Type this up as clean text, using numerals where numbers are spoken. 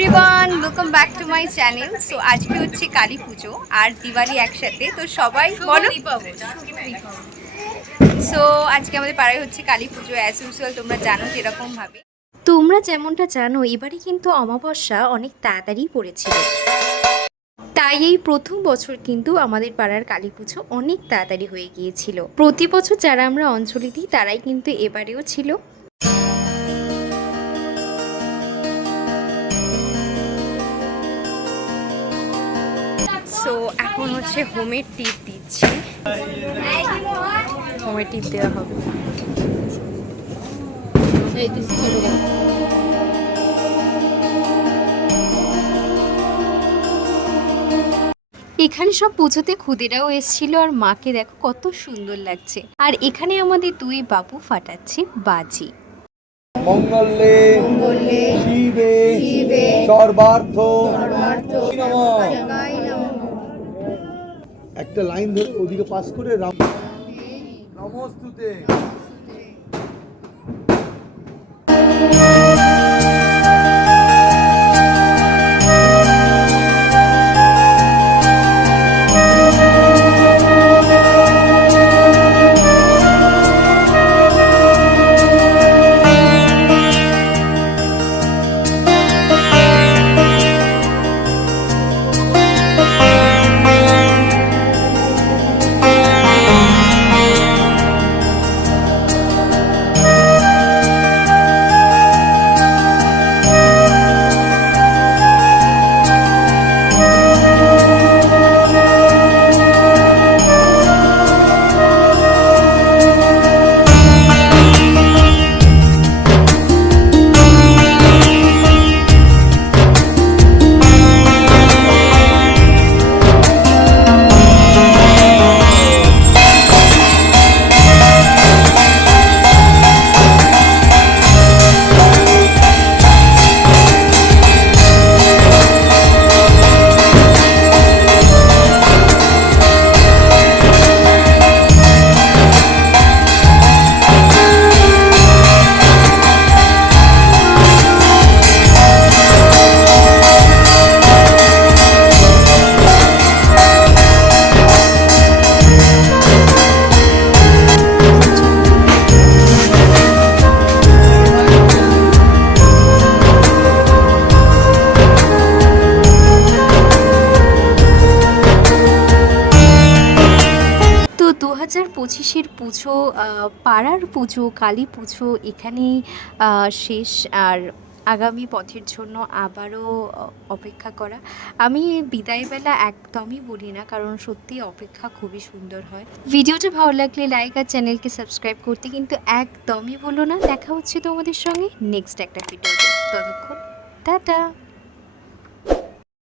Everyone, welcome back to my channel. So আজকে হচ্ছে কালী পুজো আর দিওয়ালি একসাথে, তো সবাই বলো। সো আজকে আমাদের পাড়ায় হচ্ছে কালী পুজো, অ্যাজ ইউজুয়াল তোমরা জানো যেরকমভাবে। তোমরা যেমনটা জানো, এবারে কিন্তু অমাবস্যা অনেক তাড়াতাড়ি পড়েছিল, তাই এই প্রথম বছর কিন্তু আমাদের পাড়ার কালী পুজো অনেক তাড়াতাড়ি হয়ে গিয়েছিল। প্রতি বছর যারা আমরা অঞ্জলি দিই তারাই কিন্তু এবারেও ছিল। সো এখন হচ্ছে হোমের টিপ দিচ্ছি, হোমের টিপ দেওয়া হবে। এখানে সব পুজোতে খুদেরাও এসেছিল, আর মাকে দেখো কত সুন্দর লাগছে। আর এখানে আমাদের দুই বাবু ফাটাচ্ছে বাজি। মঙ্গলে শিবে সর্বার্থ একটা লাইন ধরে ওদিকে পাস করে রাম নমস্তুতে। তো 2025-এর পুজো, পাড়ার পুজো, কালী পুজো এখানেই শেষ। আর আগামী পথের জন্য আবারও অপেক্ষা করা। আমি বিদায়বেলা একদমই বলি না, কারণ সত্যি অপেক্ষা খুবই সুন্দর হয়। ভিডিওটা ভালো লাগলে লাইক আর চ্যানেলকে সাবস্ক্রাইব করতে কিন্তু একদমই ভুলো না। দেখা হচ্ছে তোমাদের সঙ্গে নেক্সট একটা ভিডিওতে। ততক্ষণ টাটা।